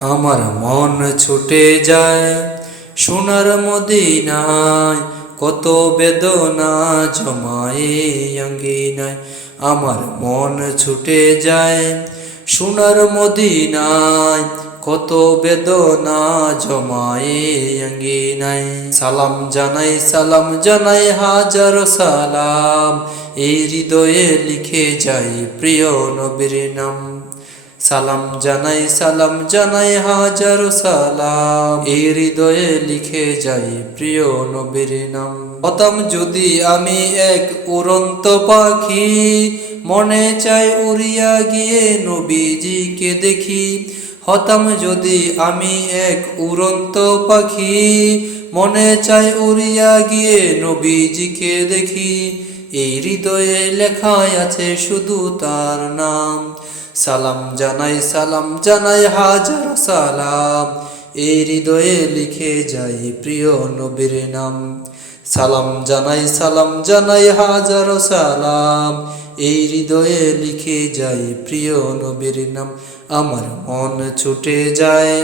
আমার মন ছুটে যায় সোনার মদিনায়, কত বেদনা জমায়ে আঙ্গিনায়। আমার মন ছুটে যায় সোনার মদিনায়, কত বেদনা জমায়ে আঙ্গিনায়। সালাম জানাই হাজার সালাম, এই হৃদয়ে লিখে যাই প্রিয় নবীর নাম। সালাম জানাই হাজার সালাম, এই হৃদয়ে লিখে যাই প্রিয় নবীর নাম। হতাম যদি আমি এক উড়ন্ত পাখি, মনে চাই উড়িয়া গিয়ে নবীজিকে দেখি। হতাম যদি আমি এক উড়ন্ত পাখি, মনে চাই উড়িয়া গিয়ে নবীজিকে দেখি। এই হৃদয়ে লেখায় আছে শুধু তার নাম। সালাম জানাই হাজার সালাম, এই হৃদয়ে লিখে যাই প্রিয় নবীর নাম। সালাম জানাই হাজার সালাম, এই হৃদয়ে লিখে যাই প্রিয় নবীর নাম। আমার মন ছুটে যায়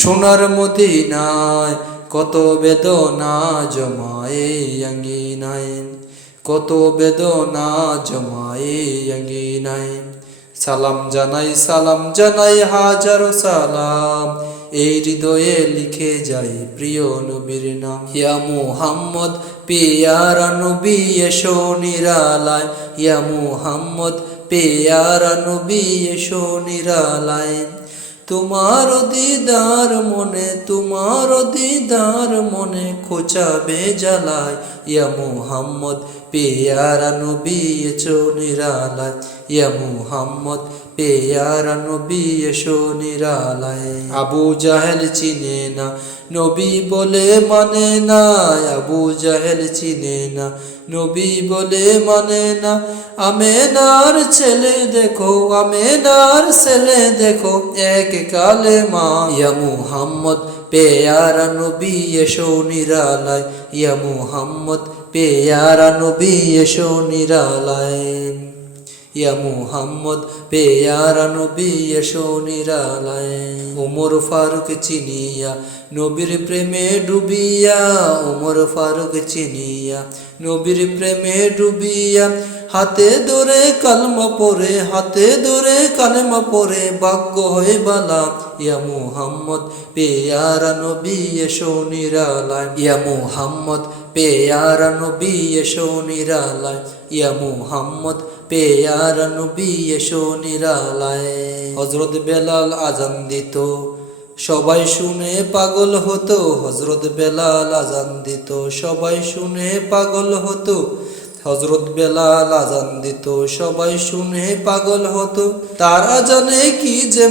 সোনার মদিনায়, কত বেদনা জমায়ে আঙ্গিনায়, কত বেদনা জমায়ে আঙ্গিনায়। সালাম জানাই হাজার সালাম, এই হৃদয়ে লিখে যাই প্রিয় নবীর নাম। ইয়া মুহাম্মদ পেয়ারা নবী এসো নিরালায়, ইয়া মুহাম্মদ পেয়ারা নবী এসো নিরালায়। তোমার দিদার মনে খোঁচাবে জ্বালায়, ইয়া মুহাম্মদ পেয়ারা নবী এসো নিরালায়, ইয়া মুহাম্মদ পেয়ারা নবী এসো নিরালায়। আবু জাহেল চিনে না নবী বলে মানে না, আবু জাহেল চিনে না নবী বলে মানে না। আমেনার ছেলে দেখো এক কালেমা। ইয়া মুহাম্মদ পেয়ারা নবী এসো নিরালায়, ইয়া মুহাম্মদ পেয়ারা নবী এসো নিরালায়, ইয়া মুহাম্মদ পেয়ারা নবী এসো নিরালায়। ওমর ফারুক চিনিয়া নবীর প্রেমে ডুবিয়া, ওমর ফারুক চিনিয়া নবীর প্রেমে ডুবিয়া। হাতে ধরে কালেমা পরে ভাগ্য হয়ে বালা। ইয়া মুহাম্মদ পেয়ারা নবী এসো নিরালায়, ইয়া মুহাম্মদ পেয়ারা নবী এসো নিরালায়, ইয়া মুহাম্মদ পেয়ারা নবী এসো নিরালায়। হযরত বেলাল আজান দিত, সবাই শুনে পাগল হতো। হযরত বেলাল আজান দিত, সবাই শুনে পাগল হতো। হযরত বেলাল আজান দিত, সবাই শুনে পাগল হতো। তার আজানে কি যে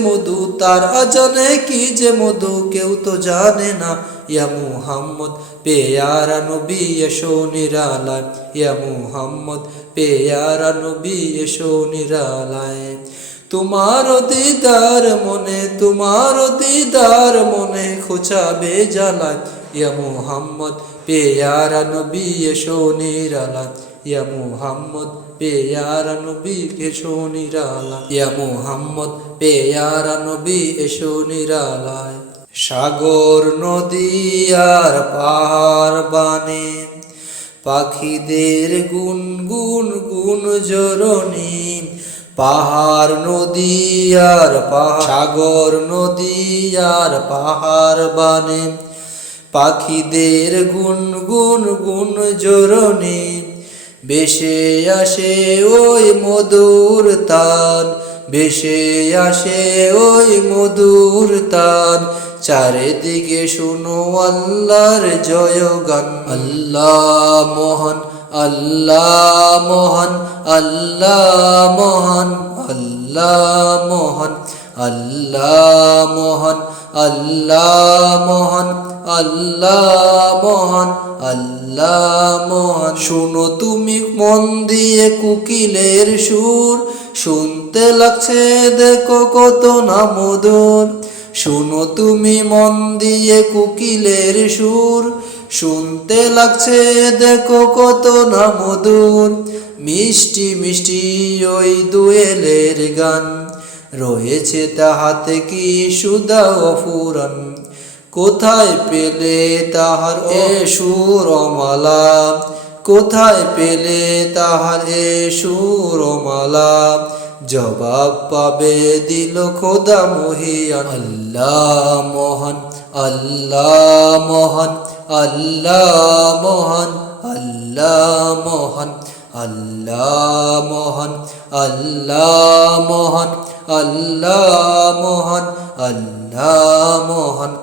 মধু, কেউ তো জানে না। ইয়া মুহাম্মদ পেয়ারা নবী এসো নিরালায়, ইয়া মুহাম্মদ পেয়ারা নবী এসো নিরালায়। তোমার দিদার মনে খোঁচাবে জ্বালায়, ইয়া মুহাম্মদ পেয়ারা নবী এসো নিরালায়, ইয়া মুহাম্মদ পেয়ারা নবী এসো নিরালায়, ইয়া মুহাম্মদ পেয়ারা নবী এসো নিরালায়। সাগর নদী আর পাহাড় বানে, পাখিদের গুনগুন জরনি। পাহাড় নদী আর সাগর নদী আর পাহাড় বানে, পাখিদের গুনগুন জরনি। ভেসে আসে ওই মধুর তান, ভেসে আসে ওই মধুর তান। চারিদিকে শুনো আল্লাহর জয়গান। আল্লাহ মহান, আল্লাহ মহান, আল্লাহ মহান, আল্লাহ মহান, আল্লাহ মহান, আল্লাহ মহান, আল্লাহ মহান, আল্লাহ মহান। শুনো তুমি মন দিয়ে কোকিলের সুর, শুনতে লাগছে দেখো কত না মধুর। শুনো তুমি মন দিয়ে কোকিলের সুর, শুনতে লাগছে দেখো কত না মধুর। মিষ্টি মিষ্টি ওই দোয়েলের গান, রয়েছে তাহাতে কি সুদা অফুরান। কোথায় পেলে তাহার এ সুরমালা, কোথায় পেলে তাহার এ সুরমালা, জবাব পাবে দিল খোদা মহিয়ান। আল্লাহ মহান, আল্লাহ মহান, আল্লাহ মহান, আল্লাহ মহান, আল্লাহ মহান, আল্লাহ মহান, আল্লাহ মহান, আল্লাহ মহান,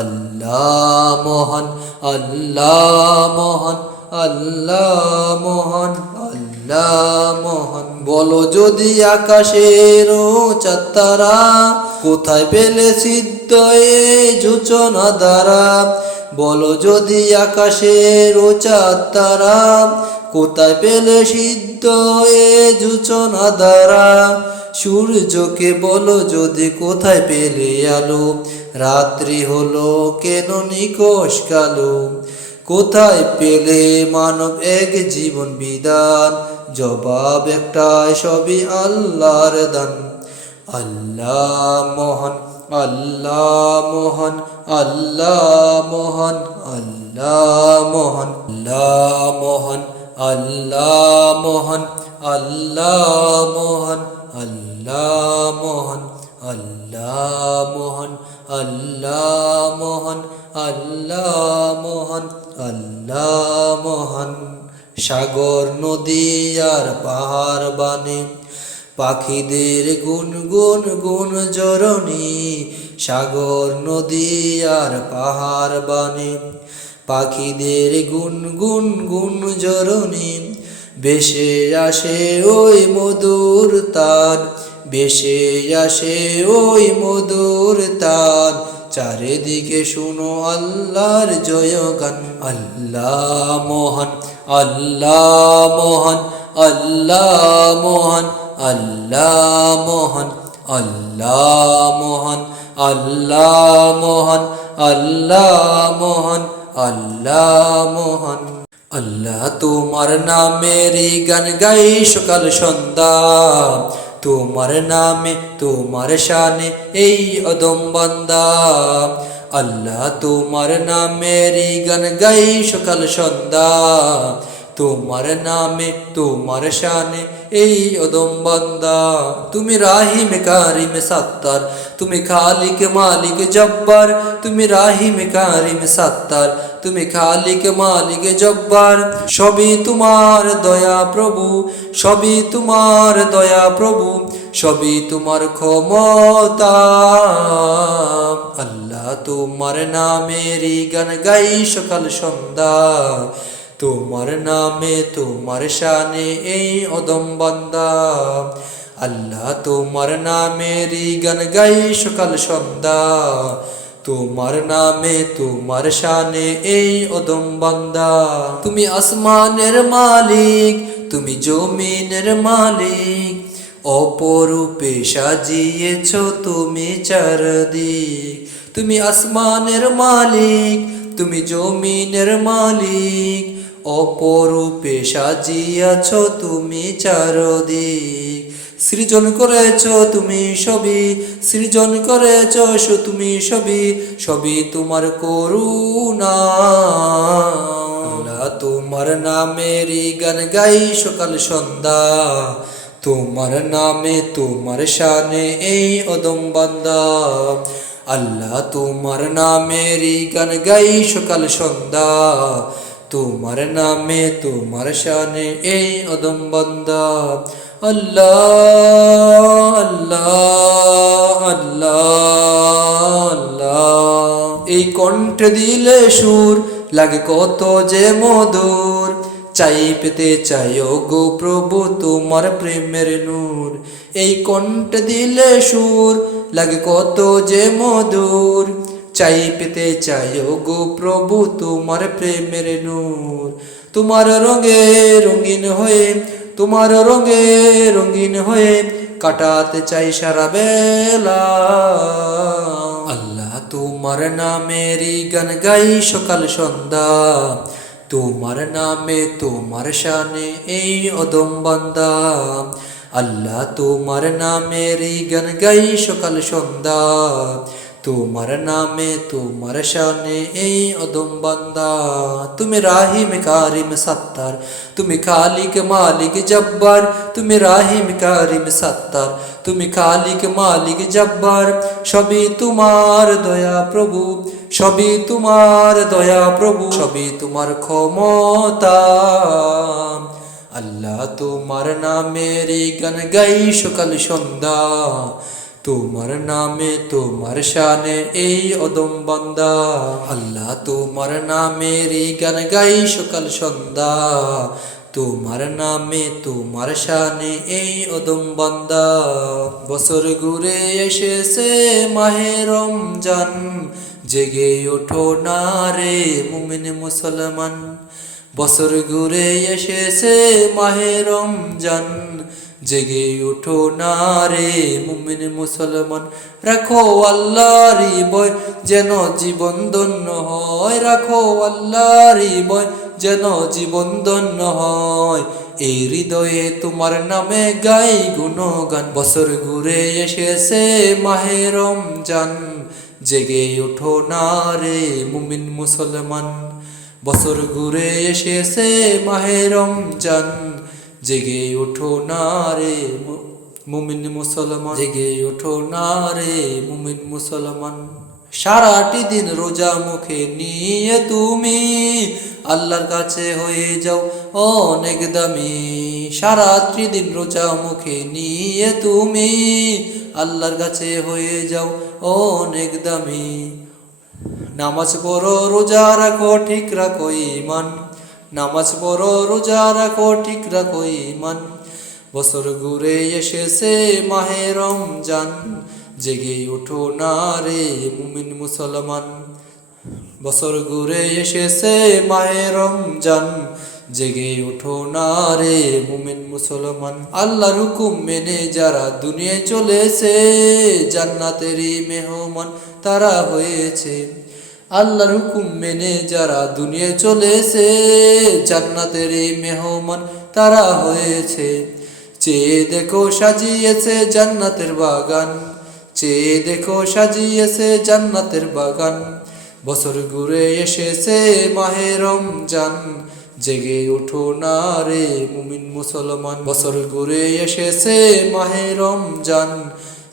আল্লাহ মহান, আল্লাহ মহান, আল্লাহ মহান, আল্লাহ মহান। বলো যদি আকাশের চাঁদতারা, কোথায় পেলে সিদ্ধ এ যোচনা দ্বারা। বলো যদি আকাশের চাঁদতারা, কোথায় পেলে সিদ্ধ এ যোচনা দ্বারা। সূর্যকে বলো যদি কোথায় পেলে আলো, রাত্রি হলো কেন নিকষ কালো। কোথায় পেলে মানব এক জীবন বিধান, জবাব একটাই সবই আল্লাহর দান। আল্লাহ মহান, আল্লাহ মহান, আল্লাহ মহান, আল্লাহ মহান, আল্লাহ মহান, আল্লাহ মহান, আল্লাহ মহান, আল্লাহ মহান, আল্লাহ মহান, আল্লাহ মহান, আল্লাহ মহান, আল্লাহ মহান। সাগর নদী আর পাহাড় বানে, পাখিদের গুনগুন গুন জরনি। সাগর নদী আর পাহাড় বানে, পাখিদের গুনগুন গুন জরনি। বেশে আসে ওই মধুর তান, বেশে আসে ওই মধুর তান। চারিদিকে শুনো আল্লাহর জয়গান। আল্লাহ মহান, আল্লাহ মহান, আল্লাহ মহান, আল্লাহ মহান, আল্লাহ মহান, আল্লাহ মহান, আল্লাহ মহান, আল্লাহ মহান। আল্লাহ তোমার নামেরই গান গাই সকাল সন্ধ্যা, তোমার নামে তোমার শানে এই অদম বান্দা। আল্লাহ তোমার নামেরই গান গাই সকাল সন্ধ্যা, তোমার নামে তোমার শানে এই অদম বান্দা। তুমি রাহিম কারিম সাত্তার, তুমি খালিক মালিক জব্বার। তুমি রাহিম কারিম সাত্তার, তুমি খালিক মালিক জব্বার। সবই তোমার দয়া প্রভু, সবই তোমার দয়া প্রভু, সবই তোমার ক্ষমতা। আল্লাহ তোমার নামেরই গান গাই সকাল সন্ধ্যা, তোমার নামে তোমার শানে এই অদম বান্দা। আল্লাহ তোমার নামেরই গান গাই সকাল সন্ধ্যা, তোমার নামে তোমার শানে এই অদম বান্দা। তুমি আসমানের মালিক, তুমি জমিনের মালিক, অপরূপে সাজিয়েছ তুমি চারদিক। তুমি আসমানের মালিক, তুমি জমিনের মালিক, অপরূপে সাজিয়াছ তুমি চারদিক। সৃজন করেছ তুমি সবই, সৃজন করেছ তুমি সবই, সবই তোমার করুণা। আল্লাহ তোমার নামেরই গান গাই সকাল সন্ধ্যা, তোমার নামে তোমার শানে এই অদম বান্দা। আল্লাহ তোমার নামেরই গান গাই সকাল সন্ধ্যা, তোমার নামে তোমার শানে এই অদম বান্দা। আল্লাহ আল্লাহ আল্লাহ আল্লাহ। এই কণ্ঠে দিলে সুর লাগে কত যে মধুর, চাই পেতে চাই গো প্রভু তোমার প্রেমের নূর। এই কণ্ঠে দিলে সুর লাগে কত যে মধুর, চাই পেতে চাই গো প্রভু তোমার প্রেমের নূর। তোমার রঙে রঙিন হয়ে, তোমার রঙে রঙিন হয়ে কাটাতে চাই সারা বেলা। আল্লাহ তোমার নামেরই গান গাই সকাল সন্ধ্যা, তোমার নামে তোমার শানে এই অদম বান্দা, আল্লাহ তোমার নামেরই গান গাই সকাল সন্ধ্যা, তোমার নামে তোমার শানে এই অদম বান্দা। তুমি রাহিম কারিম সত্তার, তুমি খালিক মালিক জব্বার, তুমি রাহিম কারিম সত্তার, তুমি খালিক মালিক জব্বার, সবই তোমার দয়া প্রভু, সবই তোমার দয়া প্রভু, সবই তোমার ক্ষমতা। আল্লাহ তোমার নামের গান গাই সকাল সন্ধ্যা, তোমার নামে তোমার শানে এই অদম বান্দা, আল্লাহ তোমার নামের গান গাই সকাল সন্ধ্যা, তোমার নামে তোমার শানে এই অদম বান্দা। বছর ঘুরে এসেছে মাহে রমজান, জেগে ওঠো না রে মুমিন মুসলমান, বছর ঘুরে এসেছে মাহে রমজান, জেগে ওঠো না রে মুমিন মুসলমান। রাখো আল্লাহর ভয় যেন জীবন ধন্য হয়, রাখো আল্লাহর ভয় যেন জীবন ধন্য হয়, এই হৃদয়ে তোমার নামে গাই গুণগান। বছর ঘুরে এসেছে মাহে রমজান, জেগে ওঠো না রে মুমিন মুসলমান, বছর ঘুরে এসেছে মাহে রমজান, জেগে ওঠো না রে মুমিন মুসলমান, জেগে ওঠো না রে মুমিন মুসলমান। সারাটি দিন রোজা মুখে নিয়ে তুমি আল্লাহর কাছে হয়ে যাও অনেক দামি, সারাটি দিন রোজা মুখে নিয়ে তুমি আল্লাহর কাছে হয়ে যাও অনেক দামি। নামাজ পড়ো রোজা রাখো ঠিক রাখো ঈমান, নামাজ পড়ো রোজা রাখো ঠিক রাখো ঈমান, বছর ঘুরে এসেছে মাহে রমজান, জেগে ওঠো না রে মুমিন মুসলমান, বছর ঘুরে এসেছে মাহে রমজান, জেগে ওঠো না রে মুমিন মুসলমান। আল্লাহর হুকুম মেনে যারা দুনিয়ায় চলেছে, জান্নাতেরই মেহমান তারা হয়েছে, আল্লাহর হুকুম মেনে যারা দুনিয়ায় চলেছে, জান্নাতেরই মেহমান তারা হয়েছে। চেয়ে দেখো সাজিয়েছে জান্নাতের বাগান, চেয়ে দেখো সাজিয়েছে জান্নাতের বাগান, বছর ঘুরে এসেছে মাহে রমজান, জেগে ওঠো না রে মুমিন মুসলমান, বছর ঘুরে এসেছে মাহে রমজান,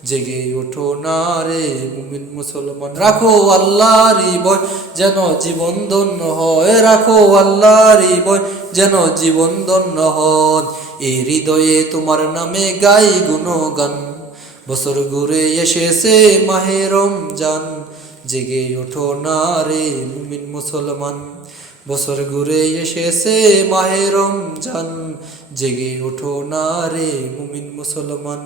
জেগে ওঠো না রে মুমিন মুসলমান। রাখো আল্লাহর ভয় যেন জীবন ধন্য হয়, রাখো আল্লাহর ভয় যেন জীবন ধন্য হয়, এই হৃদয়ে তোমার নামে গাই গুণগান। বছর ঘুরে এসেছে মাহে রমজান, জেগে ওঠো না রে মুমিন মুসলমান, বছর ঘুরে এসেছে মাহে রমজান, জেগে ওঠো না রে মুমিন মুসলমান।